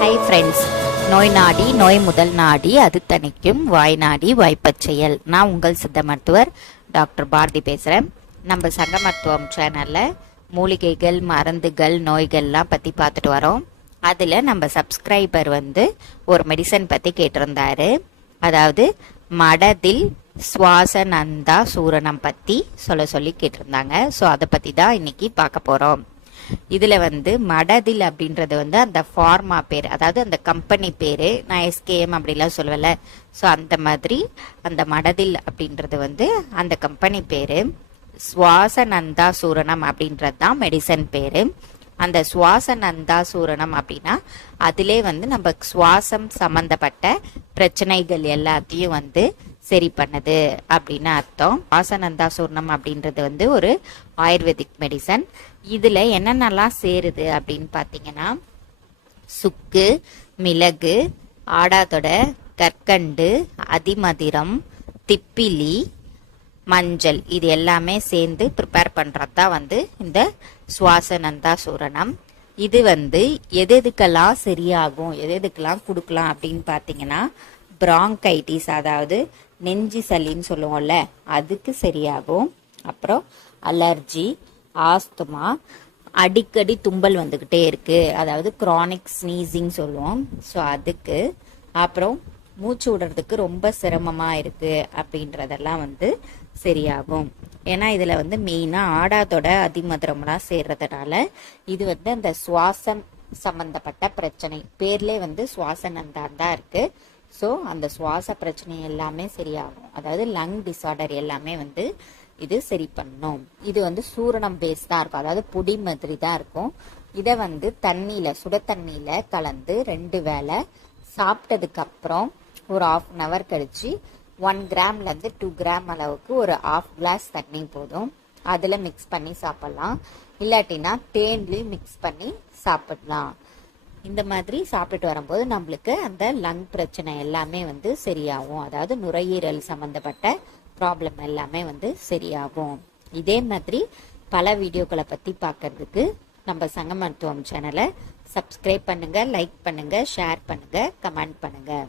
Hi friends நோய் நாடி நோய் முதல் நாடி அது தணிக்கும். வாய் நாடி வாய்ப்பச் செயல் நான் உங்கள் சித்த மருத்துவர் டாக்டர் பாரதி பேசுகிறேன் நம்ம சங்க மருத்துவம் சேனலில் மூலிகைகள் மருந்துகள் நோய்கள்லாம் பற்றி பார்த்துட்டு வரோம். அதில் நம்ம சப்ஸ்கிரைபர் வந்து ஒரு மெடிசன் பற்றி கேட்டிருந்தாரு. அதாவது மடதில் சுவாசநந்தா சூரணம் பற்றி சொல்ல சொல்லி கேட்டிருந்தாங்க. ஸோ அதை பற்றி தான் இன்னைக்கு பார்க்க போகிறோம் இதில் வந்து மடதில் அப்படின்றது வந்து அந்த ஃபார்மா பேர் அதாவது அந்த கம்பெனி பேர் நான் எஸ்கேஎம் அப்படிலாம் சொல்லுவேன்ல ஸோ அந்த மாதிரி அந்த மடதில் அப்படின்றது வந்து அந்த கம்பெனி பேர். சுவாசநந்தா சூரணம் அப்படின்றது தான் மெடிசன் பேர். அந்த சுவாச நந்தா சூரணம் அப்படின்னா அதிலே வந்து நம்ம சுவாசம் சம்பந்தப்பட்ட பிரச்சனைகள் எல்லாத்தையும் வந்து சரி பண்ணுது அப்படின்னு அர்த்தம். சுவாசநந்தாசூர்ணம் அப்படின்றது வந்து ஒரு ஆயுர்வேதிக் மெடிசன் இதில் என்னென்னலாம் சேருது அப்படின்னு பார்த்தீங்கன்னா சுக்கு மிளகு ஆடாதொடை கற்கண்டு அதிமதிரம் திப்பிலி மஞ்சள் இது எல்லாமே சேர்ந்து ப்ரிப்பேர் பண்ணுறது தான் வந்து இந்த சுவாசநந்தா சூரணம். இது வந்து எது எதுக்கெல்லாம் சரியாகும் எது எதுக்கெல்லாம் கொடுக்கலாம் அப்படின்னு பார்த்தீங்கன்னா பிராங்கைட்டிஸ் அதாவது நெஞ்சு சளின்னு சொல்லுவோம்ல அதுக்கு சரியாகும். அப்புறம் அலர்ஜி ஆஸ்துமா அடிக்கடி தும்பல் வந்துக்கிட்டே இருக்குது அதாவது க்ரானிக் ஸ்னீசிங் சொல்லுவோம். ஸோ அதுக்கு அப்புறம் மூச்சு விடுறதுக்கு ரொம்ப சிரமமாக இருக்குது அப்படின்றதெல்லாம் வந்து சரியாகும். ஏன்னா இதில் வந்து மெயினாக ஆடாதோட அதிமதுரம்லாம் சேர்றதுனால இது வந்து அந்த சுவாசம் சம்மந்தப்பட்ட பிரச்சனை. பேர்லே வந்து சுவாச நந்தான் தான் இருக்குது ஸோ அந்த சுவாச பிரச்சனை எல்லாமே சரியாகும். அதாவது லங் டிஸார்டர் எல்லாமே வந்து இது சரி பண்ணும். இது வந்து சூரணம் பேஸ் தான் இருக்கும். அதாவது பொடி மாதிரி தான் இருக்கும். இதை வந்து தண்ணியில் சுட தண்ணியில் கலந்து ரெண்டு வேளை சாப்பிட்டதுக்கு அப்புறம் ஒரு ஆஃப் அன் ஹவர் கழிச்சு ஒன் கிராம்லேருந்து டூ கிராம் அளவுக்கு ஒரு ஆஃப் கிளாஸ் தண்ணி போதும். அதில் மிக்ஸ் பண்ணி சாப்பிட்லாம். இல்லாட்டினா தேன்லேயும் மிக்ஸ் பண்ணி சாப்பிடலாம். இந்த மாதிரி சாப்பிட்டுட்டு வரும்போது நம்மளுக்கு அந்த லங் பிரச்சனை எல்லாமே வந்து சரியாகும். அதாவது நுரையீரல் சம்மந்தப்பட்ட ப்ராப்ளம் எல்லாமே வந்து சரியாகும். இதே மாதிரி பல வீடியோக்களை பற்றி பார்க்கறதுக்கு நம்ம சங்க மருத்துவம் சேனலை சப்ஸ்கிரைப் பண்ணுங்கள் லைக் பண்ணுங்கள் ஷேர் பண்ணுங்கள் கமெண்ட் பண்ணுங்கள்